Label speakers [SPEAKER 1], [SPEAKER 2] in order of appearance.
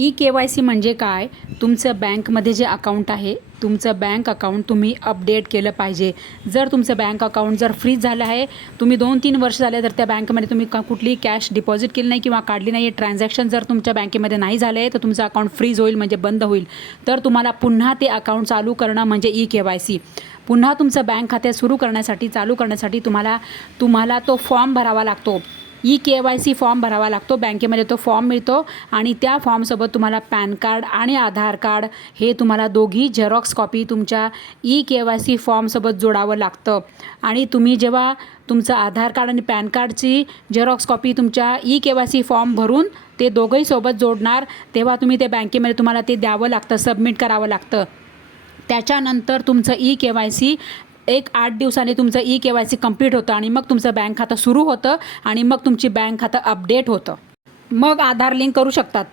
[SPEAKER 1] E K Y C म्हणजे काय? तुमचं बँकमध्ये जे अकाउंट आहे तुमचं बँक अकाउंट तुम्ही अपडेट केलं पाहिजे. जर तुमचं बँक अकाउंट जर फ्रीज झालं आहे तुम्ही दोन तीन वर्ष झाले तर त्या बँकेमध्ये तुम्ही का कुठलीही कॅश डिपॉझिट केली नाही किंवा काढली नाही. ट्रान्झॅक्शन जर तुमच्या बँकेमध्ये नाही झालं आहे तर तुमचं अकाउंट फ्रीज होईल म्हणजे बंद होईल. तर तुम्हाला पुन्हा ते अकाउंट चालू करणं म्हणजे ई के वाय सी. पुन्हा तुमचं बँक खाते सुरू करण्यासाठी चालू करण्यासाठी तुम्हाला तुम्हाला तो फॉर्म भरावा लागतो. E K Y C form भरावा लागतो. बँकेमध्ये तो फॉर्म मिळतो आणि त्या फॉर्मसोबत तुम्हाला पॅन कार्ड आणि आधार कार्ड हे तुम्हाला दोघी झेरॉक्स कॉपी तुमच्या ई के वाय सी फॉर्मसोबत जोडावं लागतं. आणि तुम्ही जेव्हा तुमचं आधार कार्ड आणि पॅन कार्डची झेरॉक्स कॉपी तुमच्या E K Y C form भरून ते दोघंही सोबत जोडणार तेव्हा तुम्ही ते बँकेमध्ये तुम्हाला ते द्यावं लागतं सबमिट करावं लागतं. त्याच्यानंतर तुमचं ई के वाय सी एक आठ दिवसांनी तुमचं E K Y C complete होतं आणि मग तुमचं बँक खातं सुरू होतं आणि मग तुमची बँक खातं अपडेट होतं. मग आधार लिंक करू शकतात.